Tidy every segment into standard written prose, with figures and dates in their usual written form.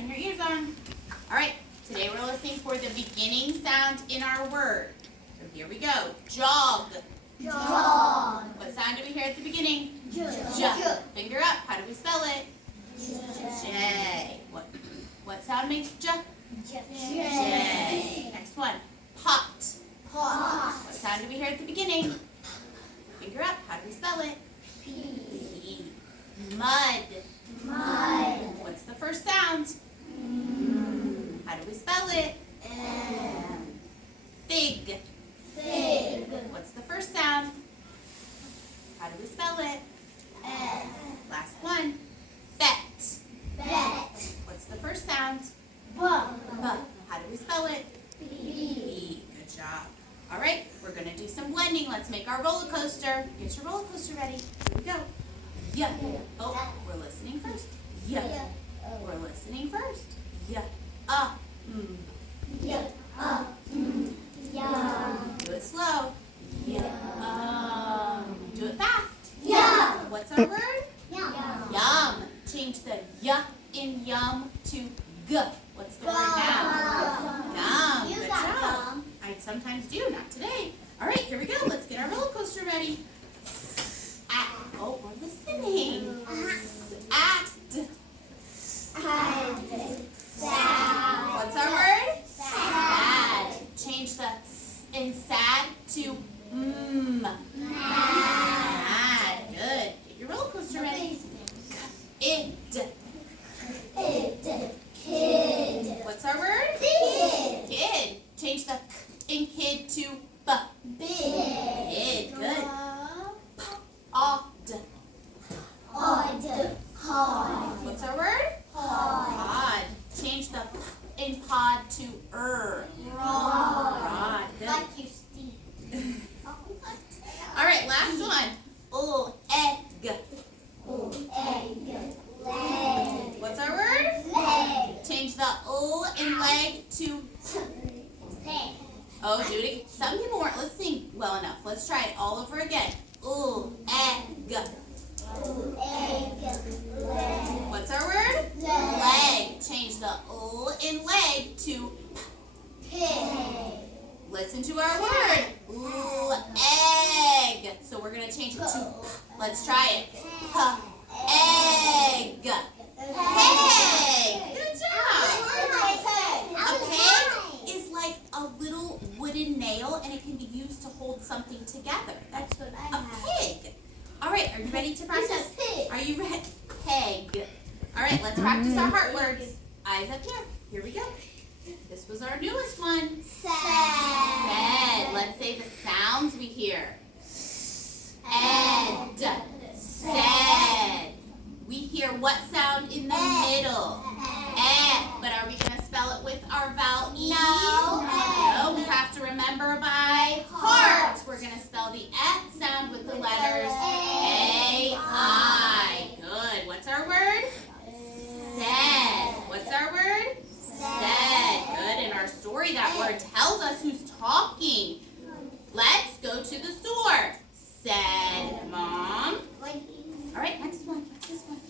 Turn your ears on. All right, today we're listening for the beginning sound in our word. So here we go. Jog. Jog. What sound do we hear at the beginning? J. Finger up. How do we spell it? J. What sound makes J? J. Next one. Pot. Pot. What sound do we hear at the beginning? Finger up. How do we spell it? P. Mud. Mud. What's the first sound? How do we spell it? M. Fig. Fig. What's the first sound? How do we spell it? F. Last one. Bet. Bet. What's the first sound? B. B. How do we spell it? B. B. Good job. All right, we're going to do some blending. Let's make our roller coaster. Get your roller coaster ready. Here we go. Yeah. Oh, we're listening first. Yeah. We're listening first. Yeah. Yeah. Yeah. Do it slow. Yeah. Do it fast. Yeah. What's our word? Yeah. Yum. Change the y in yum to g. What's the word now? Gum. You Good got job. gum. I sometimes do, not today. All right, here we go. Let's get our roller coaster ready. Oh, we're listening. Act. What's our word? Sad. Change the s in sad to mad. Good. Get your roller coaster ready. Id. Kid. What's our word? Kid. Kid. Change the k in kid to b. Big. Kid. Good. Odd. Odd. Pod. What's our word? Pod. Pod. Change the p in pod to Rod. Rod. Good. Like you, Steve. All right, last one. Egg. Egg. Leg. What's our word? Leg. Change the in leg to Pig. oh, do it again. Some people weren't listening well enough. Let's try it all over again. Egg. Egg. Leg. What's our word? Leg. Change the in leg to Pig. listen to our word. Egg. So we're gonna change it to let's try it. Egg. Pig. Good job. A pig is like a little wooden nail, and it can be used to hold something together. That's what a pig. All right, are you ready to practice? Pig. Are you ready? Peg. All right, let's practice our heart words. Eyes up here. Here we go. This was our newest one. Said. Let's say the sounds we hear. Ed. Said. We hear what sound in the middle? Eh. But are we going to spell it with our vowel E? No. We have to remember by heart. We're going to spell the E sound with the letters A, I. Good. What's our word? Said. What's our word? Said. Good. In our story, that word tells us who's talking. Let's go to the store. Said Mom. All right, next one. What's this one?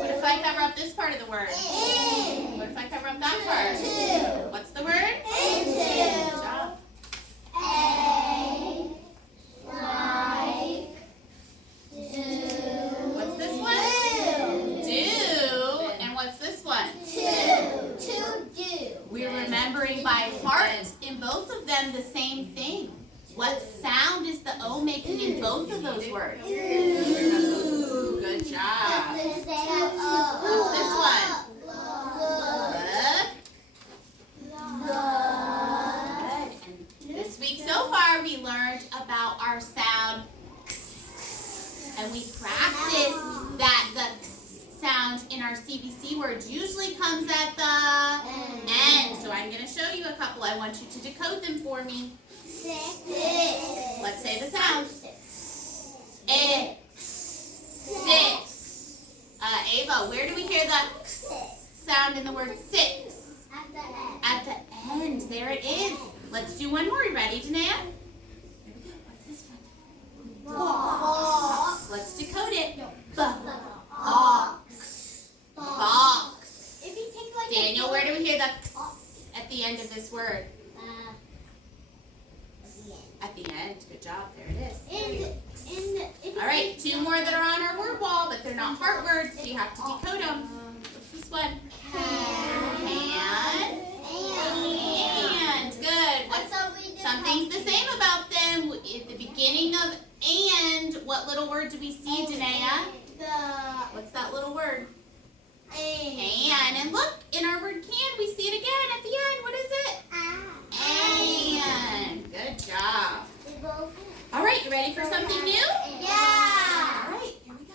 What if I cover up this part of the word? What if I cover up that part? What's the word? Good job. What's this one? Do. And what's this one? To do. We're remembering by heart in both of them the same thing. What sound is the O making in both of those words? Good job. What's this one? Good. And this week so far we learned about our sound and we practiced that the sound in our CBC words usually comes at the end. So I'm going to show you a couple. I want you to decode them for me. Let's say the sound. Six. Ava, where do we hear the sound in the word six? At the end. There it is. Let's do one more. You ready, Danae? Here we go. What's this one? Let's decode. not part words, so you have to decode them. What's this one? Can. And. Good. Something's the same about them. At the beginning of and, what little word do we see, Danae? What's that little word? And look, in our word can, we see it again at the end. What is it? And. Good job. All right, you ready for something new? Yeah. All right, here we go.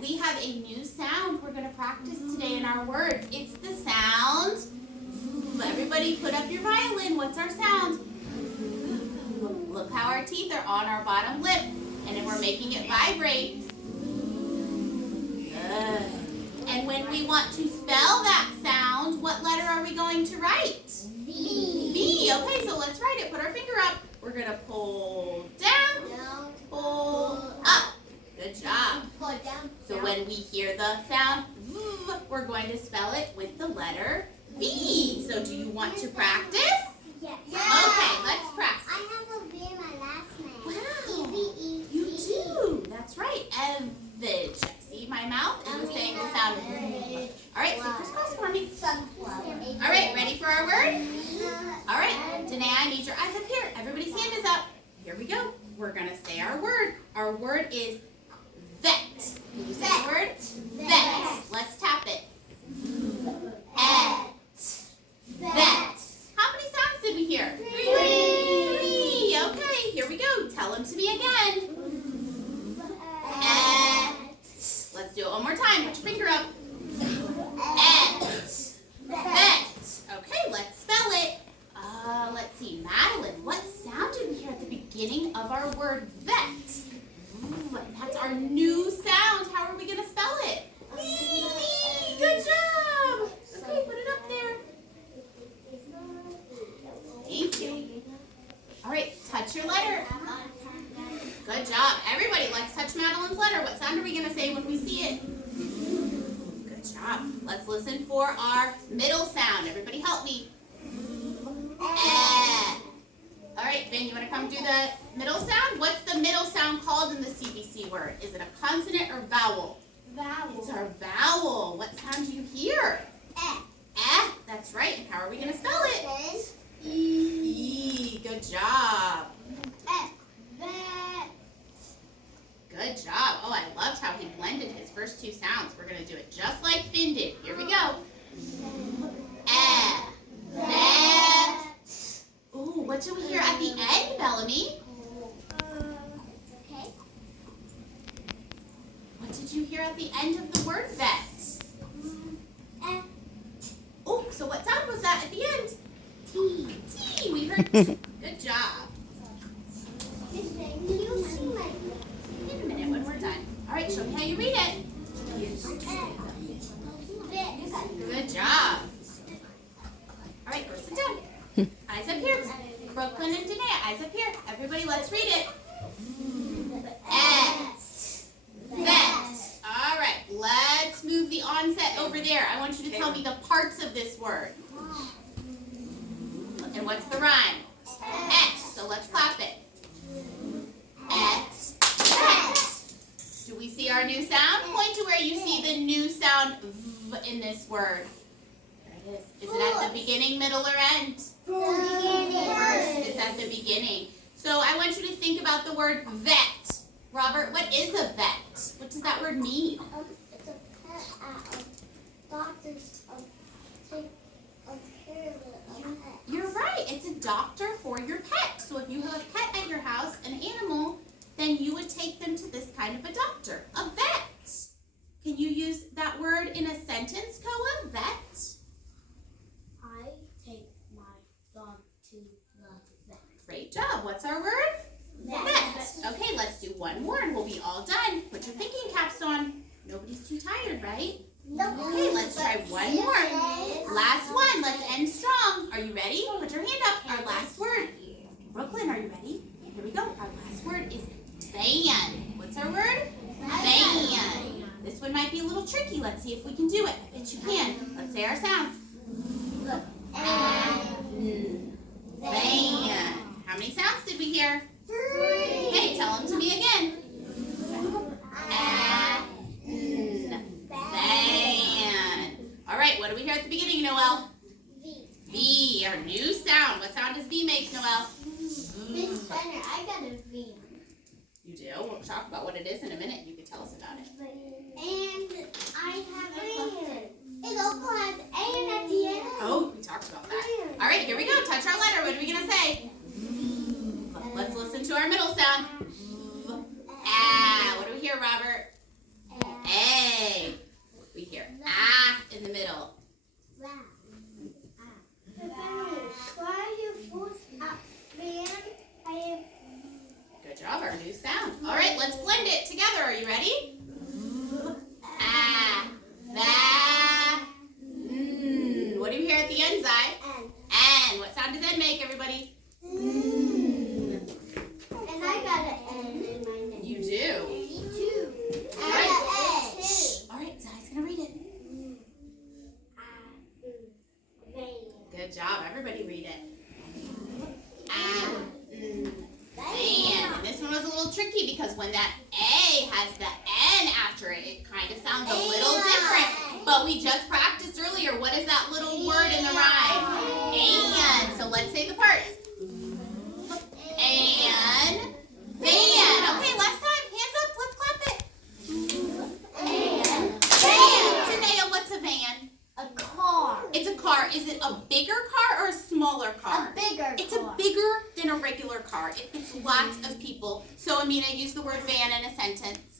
We have a new sound we're going to practice today in our words. It's the sound. Everybody put up your violin. What's our sound? Look how our teeth are on our bottom lip, and then we're making it vibrate. Good. And when we want to spell that sound, what letter are we going to write? V. V. Okay, so let's write it. Put our finger up. We're going to pull down, pull up. Good job. So when we hear the sound V, we're going to spell it with the letter V. So do you want to practice? Yeah. Okay, let's practice. I have a V in my last name. Wow. E-V-E-T. You do. That's right. Evage. See my mouth? It was saying the sound. All right, so crisscross for me. All right, ready for our word? All right, Danae, I need your eyes up here. Everybody's hand is up. Here we go. We're going to say our word. Our word is vet. Can you say the word? Vet. Let's tap it. Vet. How many sounds did we hear? 3. Okay, here we go. Tell them to me again. Let's do it one more time. Put your finger up. Vet. Okay, let's spell it. Let's see. Madeline, what sound did we hear at the beginning of our word vet? Ooh, that's our new sound. How are we going to spell it? Good job. Okay, put it up there. Thank you. All right, touch your letter. Good job. Everybody, let's touch Madeline's letter. What sound are we going to say when we see it? Good job. Let's listen for our middle sound. Everybody help me. All right, Finn, you want to come do the middle sound? What's the middle sound called in the CBC word? Is it a consonant or vowel? Vowel. It's our vowel. What sound do you hear? That's right. And how are we going to spell it? E. Good job. Good job. Oh, I loved how he blended his first two sounds. We're going to do it just like Finn did. Here we go. Vet. Ooh, what do we hear at the end, Bellamy? Okay. What did you hear at the end of the word vet? Oh, so what sound was that at the end? T. T. We heard T. Good job. Can you see my Wait a minute, one more time. All right, show me how you read it. Good job. All right, go sit down. Eyes up here. Brooklyn and Danae, eyes up here. Everybody, let's read it. Vet. All right, let's move the onset over there. I want you to tell me the parts of this word. And what's the rhyme? X. So let's clap it. X. Do we see our new sound? Point to where you see the new sound V in this word. There it is. Is it at the beginning, middle, or end? First. It's at the beginning. So I want you to think about the word vet. Robert, what is a vet? What does that word mean? It's a pet at a doctor's take care of a pet. You're right. It's a doctor for your pet. So if you have a pet at your house, an animal, then you would take them to this kind of a doctor, a vet. Can you use that word in a sentence, Koa? Vet? I take my dog to the vet. Great job. What's our word? Vet. Okay, let's do one more and we'll be all done. Put your thinking caps on. Nobody's too tired, right? Okay, let's try one more. Last one. Let's end strong. Are you ready? Put your hand up. Our last word. Brooklyn, are you ready? Here we go. Our last word is van. What's our word? Van. This one might be a little tricky. Let's see if we can do it. I bet you can. Let's say our sounds. Van. How many sounds did we hear? 3. Okay, tell them to me again. about what it is in a minute. You can tell us about it. And I have a question. It also has N at the end. Oh, we talked about that. All right, here we go. Touch our letter. What are we going to say? Let's listen to our middle sound. Ah. What do we hear, Robert? A. We hear ah in the middle. Good job, our new sound. All right, let's blend it together. Are you ready? Ah. That. What do you hear at the end, Zai? N. What sound does N make, everybody? And I got an N in my name. You do. Me too. All right. All right, Zai's going to read it. Good job. Everybody read it. And this one was a little tricky because when that A has the N after it, it kind of sounds a little different. But we just practiced earlier. What is that little word in the rhyme? And. So let's say the parts. And van. Okay, last time. Hands up. Let's clap it. And van. Janaea, what's a van? A car. It's a car. Is it a bigger car or a smaller car? A bigger It's car. a bigger than a regular car. It fits lots of people. So, Amina, use the word van in a sentence.